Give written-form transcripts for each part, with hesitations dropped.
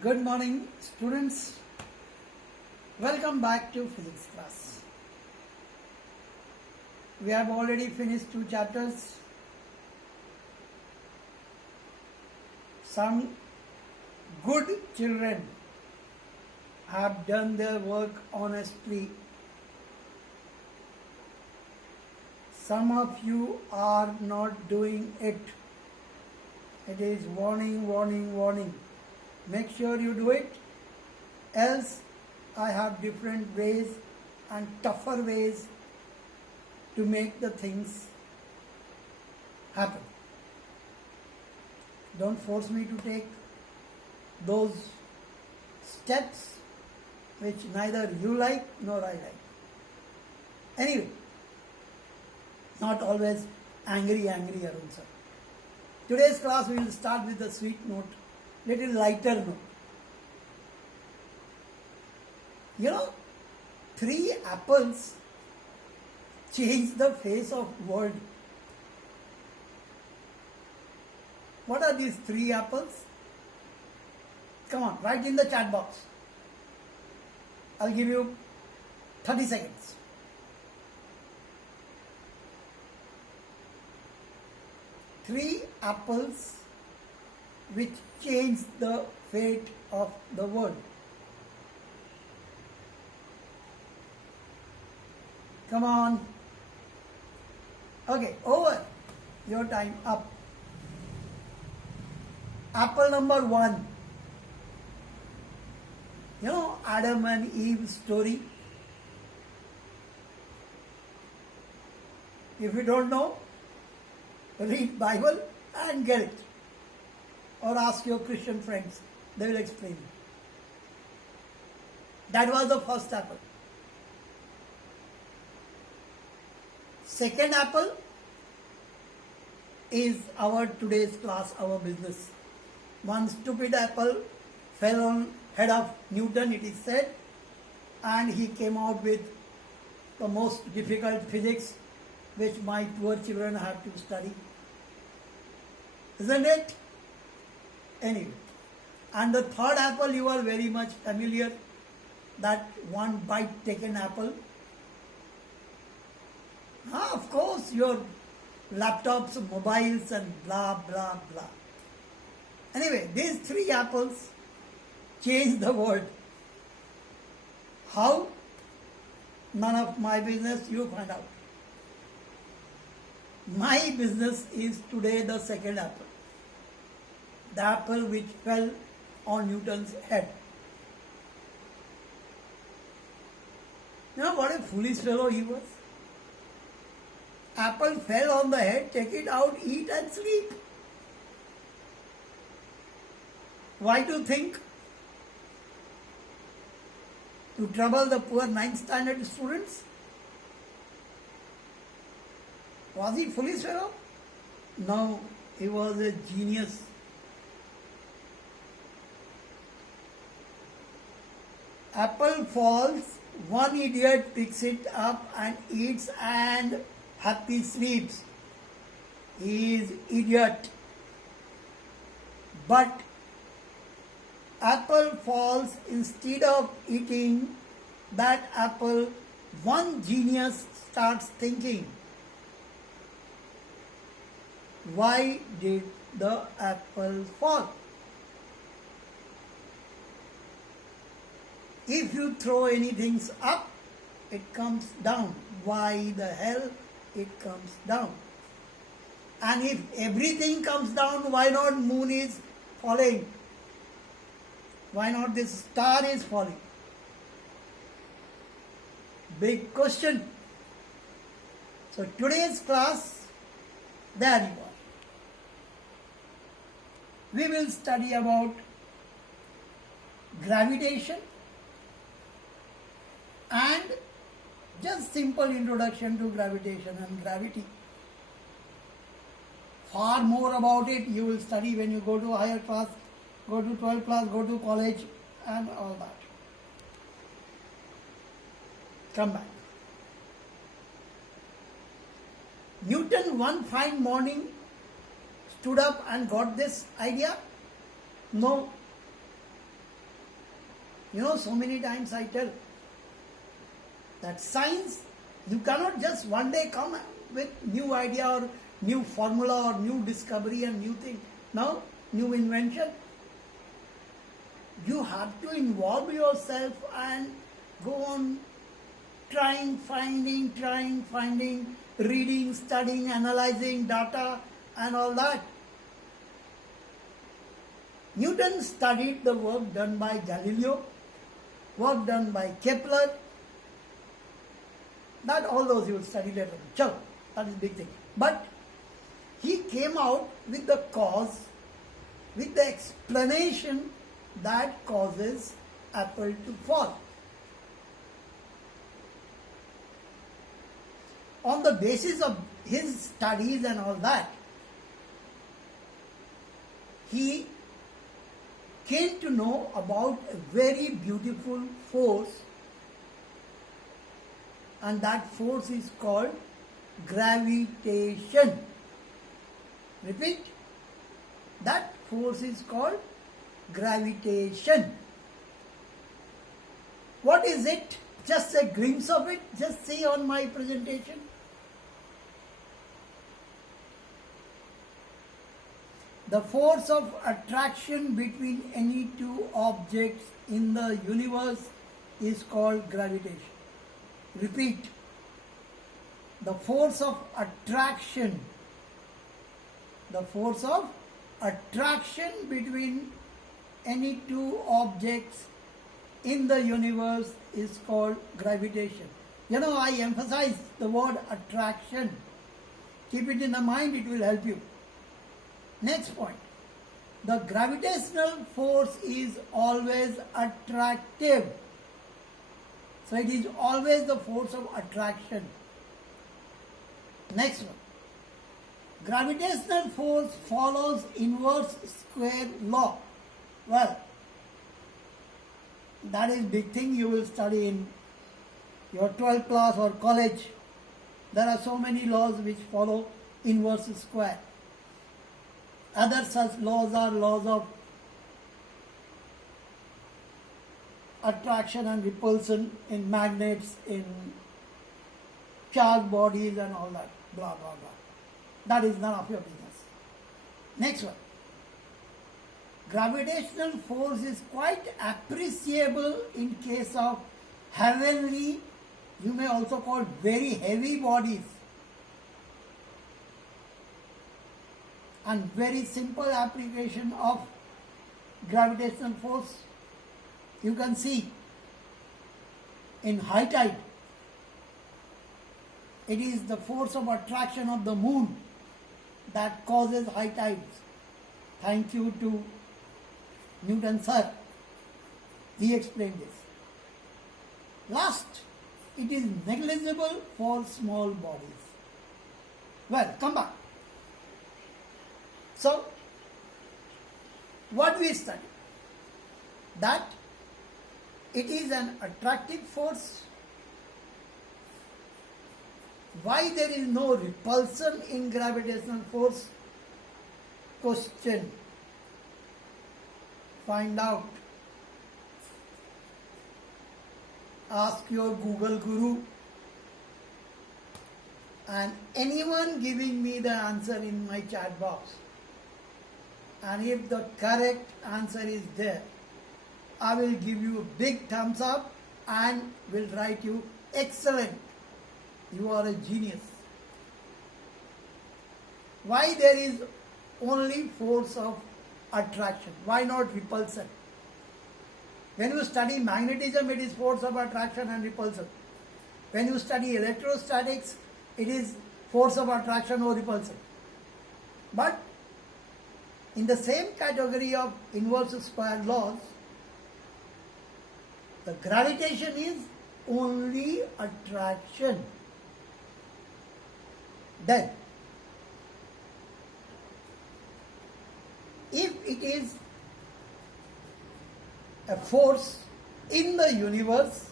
Good morning, students. Welcome back to physics class. We have already finished 2 chapters. Some good children have done their work honestly. Some of you are not doing it. It is warning, warning, warning. Make sure you do it, else I have different ways and tougher ways to make the things happen. Don't force me to take those steps which neither you like nor I like. Anyway, not always angry Arun sir. Today's class we will start with a sweet note, little lighter note. You know, 3 apples change the face of world. What are these 3 apples? Come on, write in the chat box. I'll give you 30 seconds. Three apples which change the fate of the world. Come on. Okay, over. Your time up. Apple number 1. You know Adam and Eve's story? If you don't know, read Bible and get it. Or ask your Christian friends. They will explain it. That was the first apple. Second apple is our today's class, our business. One stupid apple fell on head of Newton, it is said, and he came out with the most difficult physics which my poor children have to study. Isn't it? Anyway. And the third apple you are very much familiar, that one bite taken apple. Of course, your laptops, mobiles and blah, blah, blah. Anyway, these 3 apples change the world. How? None of my business, you find out. My business is today the second apple. The apple which fell on Newton's head. You know what a foolish fellow he was? Apple fell on the head, take it out, eat and sleep. Why do you think? To trouble the poor 9th standard students? Was he foolish fellow? No, he was a genius. Apple falls, one idiot picks it up and eats and happy sleeps. He is idiot. But apple falls, instead of eating that apple, one genius starts thinking, why did the apple fall? If you throw anything up, it comes down. Why the hell it comes down? And if everything comes down, why not moon is falling? Why not this star is falling? Big question. So today's class, there you are. We will study about gravitation and just simple introduction to gravitation and gravity. Far more about it you will study when you go to higher class, go to 12th class, go to college and all that. Come back. Newton one fine morning stood up and got this idea? No. You know, so many times I tell that science, you cannot just one day come with new idea or new formula or new discovery and new thing. Now, new invention. You have to involve yourself and go on trying, finding, reading, studying, analyzing data and all that. Newton studied the work done by Galileo, work done by Kepler. That all those you will study later. Chalo, that is big thing. But he came out with the cause, with the explanation that causes apple to fall. On the basis of his studies and all that, he came to know about a very beautiful force, and that force is called gravitation. Repeat, that force is called gravitation. What is it? Just a glimpse of it. Just see on my presentation. The force of attraction between any two objects in the universe is called gravitation. Repeat. The force of attraction. The force of attraction between any two objects in the universe is called gravitation. You know, I emphasize the word attraction. Keep it in the mind, it will help you. Next point. The gravitational force is always attractive. So it is always the force of attraction. Next one. Gravitational force follows inverse square law. Well, that is big thing you will study in your 12th class or college. There are so many laws which follow inverse square. Other such laws are laws of attraction and repulsion in magnets, in charged bodies and all that. Blah, blah, blah. That is none of your business. Next one. Gravitational force is quite appreciable in case of heavenly, you may also call very heavy bodies. And very simple application of gravitational force you can see in high tide. It is the force of attraction of the moon that causes high tides. Thank you to Newton sir. He explained this. Last, it is negligible for small bodies. Well, come back. So, what we study? That it is an attractive force. Why there is no repulsion in gravitational force? Question. Find out. Ask your Google guru and anyone giving me the answer in my chat box. And if the correct answer is there, I will give you a big thumbs up and will write you excellent. You are a genius. Why there is only force of attraction? Why not repulsion? When you study magnetism, it is force of attraction and repulsion. When you study electrostatics, it is force of attraction or repulsion. But in the same category of inverse square laws, the gravitation is only attraction. Then, if it is a force in the universe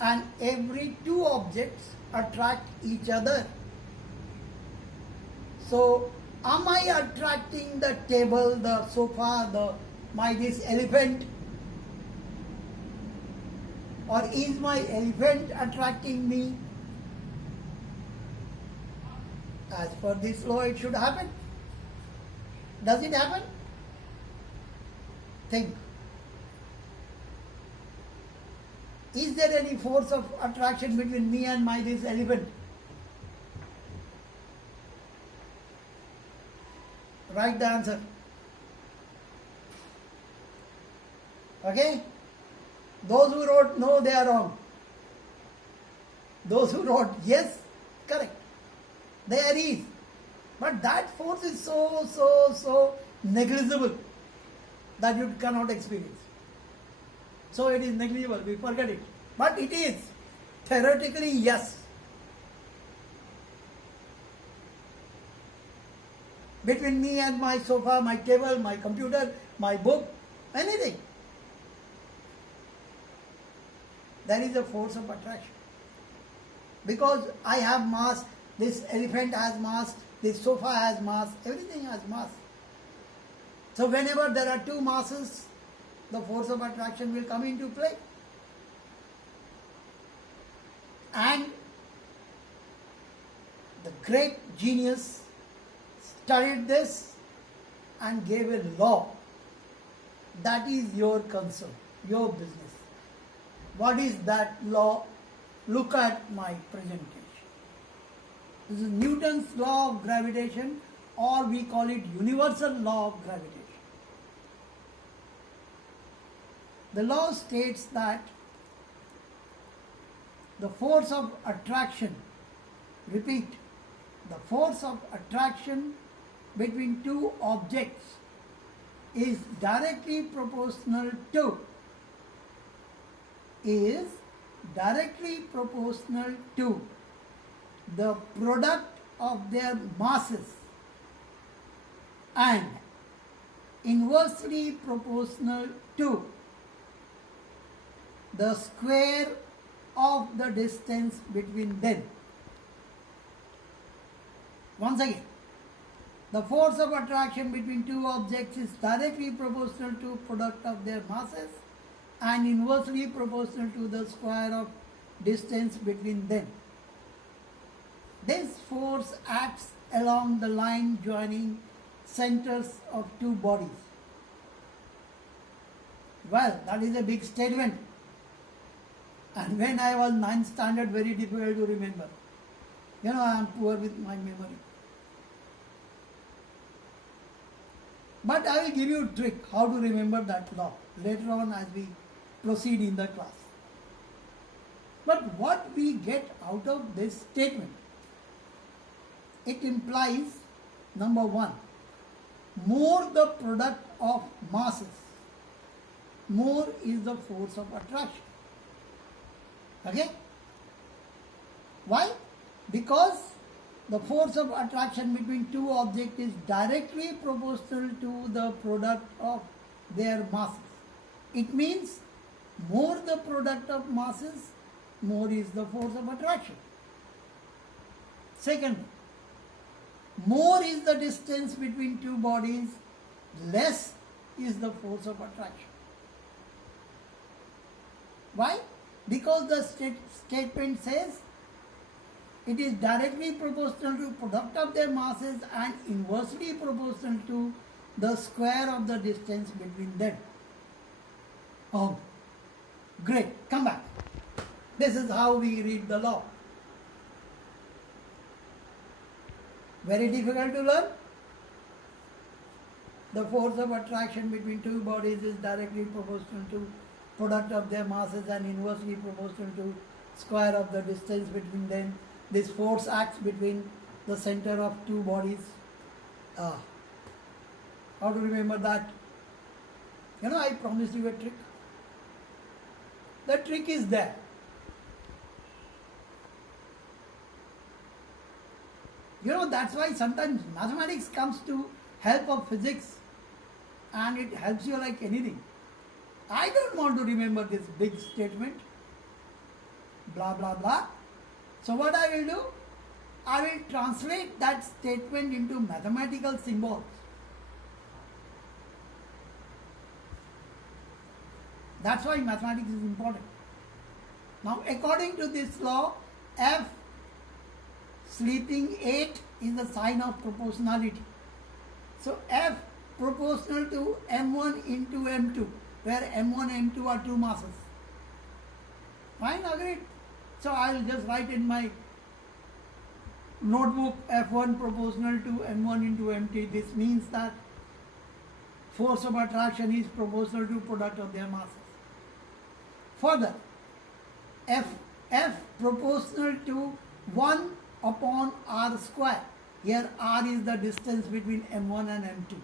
and every two objects attract each other, so am I attracting the table, the sofa, this elephant? Or is my elephant attracting me? As per this law, it should happen. Does it happen? Think. Is there any force of attraction between me and this elephant? Write the answer. Okay? Those who wrote no, they are wrong. Those who wrote yes, correct. There is. But that force is so negligible that you cannot experience. So it is negligible, we forget it. But it is. Theoretically, yes. Between me and my sofa, my table, my computer, my book, anything. There is a force of attraction. Because I have mass, this elephant has mass, this sofa has mass, everything has mass. So whenever there are two masses, the force of attraction will come into play. And the great genius studied this and gave a law. That is your concern, your business. What is that law? Look at my presentation. This is Newton's law of gravitation, or we call it universal law of gravitation. The law states that the force of attraction, repeat, the force of attraction between two objects is directly proportional to the product of their masses and inversely proportional to the square of the distance between them. Once again, the force of attraction between two objects is directly proportional to product of their masses and inversely proportional to the square of distance between them. This force acts along the line joining centers of two bodies. Well, that is a big statement. And when I was 9th standard, very difficult to remember. You know, I am poor with my memory. But I will give you a trick how to remember that law later on as we proceed in the class. But what we get out of this statement? It implies, number one, more the product of masses, more is the force of attraction. Okay? Why? Because the force of attraction between two objects is directly proportional to the product of their masses. It means more the product of masses, more is the force of attraction. Second, more is the distance between two bodies, less is the force of attraction. Why? Because the statement says it is directly proportional to product of their masses and inversely proportional to the square of the distance between them. Oh, great. Come back. This is how we read the law. Very difficult to learn. The force of attraction between two bodies is directly proportional to product of their masses and inversely proportional to square of the distance between them. This force acts between the center of two bodies. How to remember that? You know, I promised you a trick. The trick is there. You know, that's why sometimes mathematics comes to help of physics and it helps you like anything. I don't want to remember this big statement, blah, blah, blah. So what I will do? I will translate that statement into mathematical symbols. That's why mathematics is important. Now according to this law, F sleeping 8 is the sign of proportionality. So F proportional to M1 into M2, where M1 and M2 are two masses. Fine, agreed? So I will just write in my notebook F1 proportional to M1 into M2. This means that force of attraction is proportional to product of their masses. Further, F proportional to 1 upon R square. Here R is the distance between M1 and M2.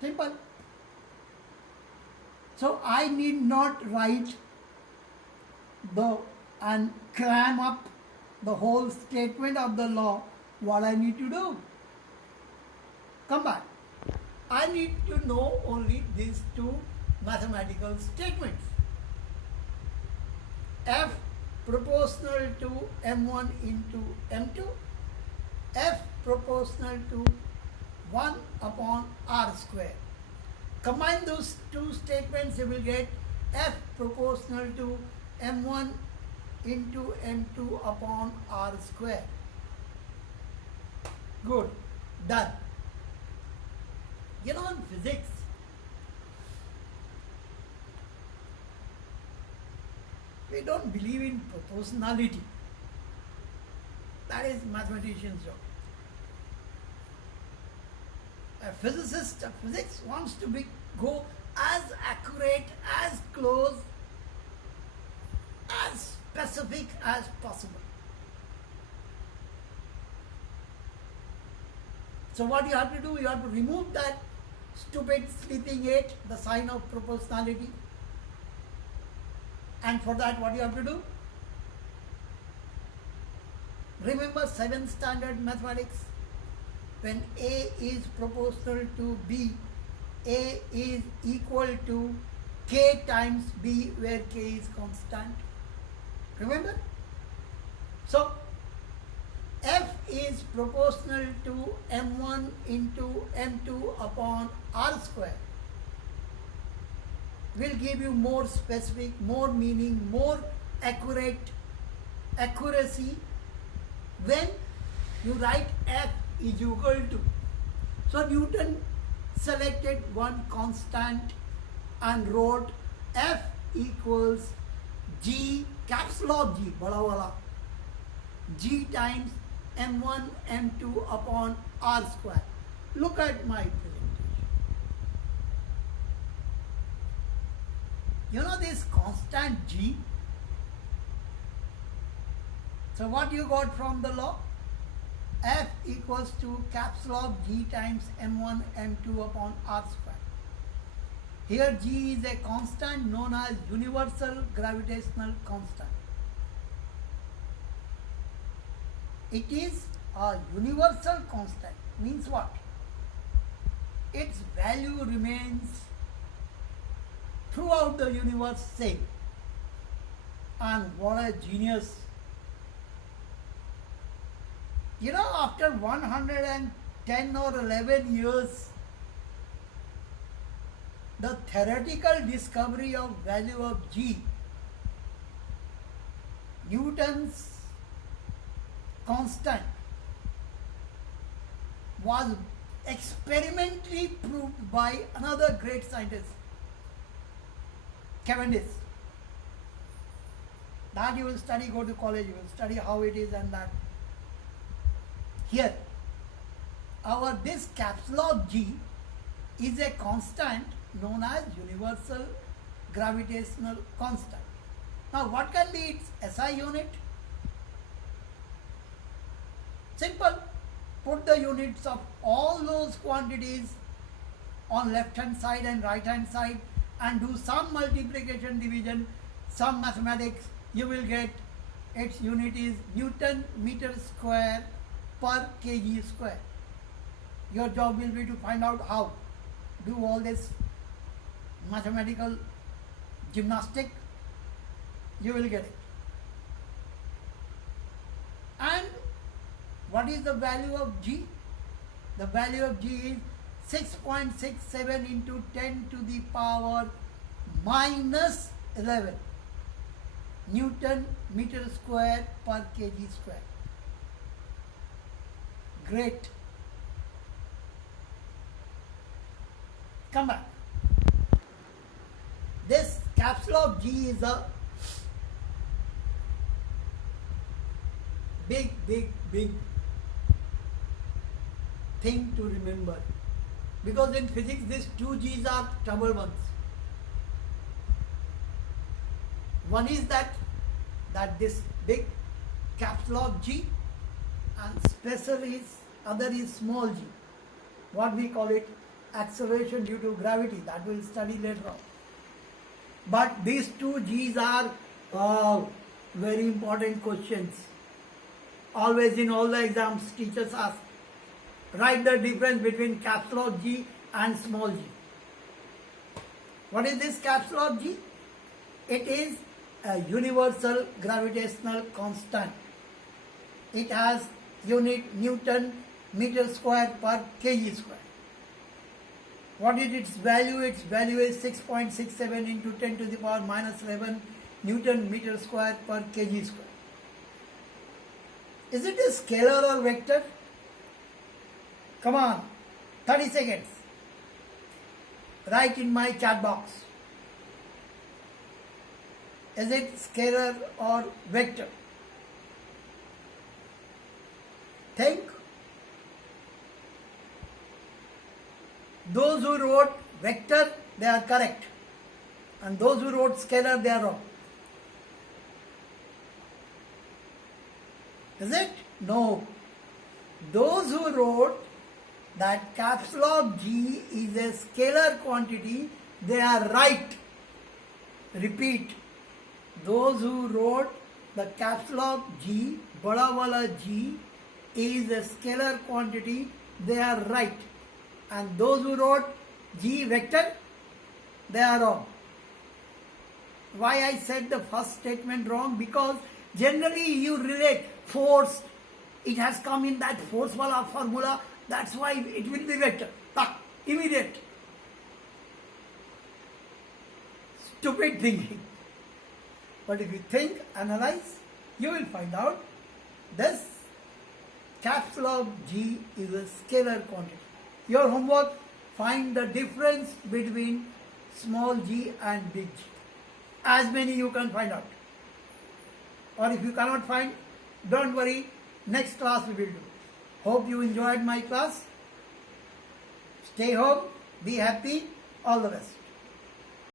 Simple. So I need not write and cram up the whole statement of the law. What I need to do? Come back. I need to know only these two mathematical statements. F proportional to M1 into M2, F proportional to 1 upon R square. Combine those two statements, you will get F proportional to M1 into M2 upon R square. Good, done. You know, in physics, we don't believe in proportionality. That is mathematician's job. A physicist of physics wants to go as accurate, as close, as specific as possible. So what you have to do, you have to remove that stupid sleeping 8, the sign of proportionality. And for that, what you have to do? Remember 7th standard mathematics? When A is proportional to B, A is equal to K times B, where K is constant. Remember? So, F is proportional to M1 into M2 upon R square. Will give you more specific, more meaning, more accuracy when you write F is equal to. So Newton selected one constant and wrote F equals G, caps lock G, bada wala, G times M1 M2 upon R square. Look at my presentation. You know this constant G? So what you got from the law? F equals to caps lock G times M1 M2 upon R square. Here G is a constant known as universal gravitational constant. It is a universal constant. Means what? Its value remains throughout the universe same. And what a genius. You know, after 110 or 11 years, the theoretical discovery of value of G, Newton's constant, was experimentally proved by another great scientist, Cavendish. That you will study, go to college, you will study how it is and that. Here, this caps lock G is a constant known as universal gravitational constant. Now, what can be its SI unit? Simple. Put the units of all those quantities on left hand side and right hand side and do some multiplication, division, some mathematics. You will get its unit is Newton meter square per kg square. Your job will be to find out how. Do all this mathematical gymnastic. You will get it. And what is the value of G? The value of G is 6.67 into 10 to the power minus 11. Newton meter square per kg square. Great. Come back. This caps lock G is a big thing to remember, because in physics these two G's are double ones. One is that this big caps lock G, and special is other is small g, what we call it acceleration due to gravity, that we'll study later on. But these two G's are very important questions. Always in all the exams teachers ask, write the difference between caps lock G and small g. What is this caps lock G? It is a universal gravitational constant. It has unit Newton meter square per kg square. What is its value? Its value is 6.67 into 10 to the power minus 11 Newton meter square per kg square. Is it a scalar or vector? Come on, 30 seconds. Write in my chat box. Is it scalar or vector? Think. Those who wrote vector, they are correct. And those who wrote scalar, they are wrong. Is it? No. Those who wrote that caps lock G is a scalar quantity, they are right. Repeat. Those who wrote the caps lock G, bada wala G, is a scalar quantity, they are right. And those who wrote G vector, they are wrong. Why I said the first statement wrong? Because generally you relate force, it has come in that force wala formula, that's why it will be vector. Immediate. Stupid thinking. But if you think, analyze, you will find out this caps lock G is a scalar quantity. Your homework, find the difference between small g and big G. As many you can find out. Or if you cannot find, don't worry, next class we will do. Hope you enjoyed my class. Stay home, be happy, all the best.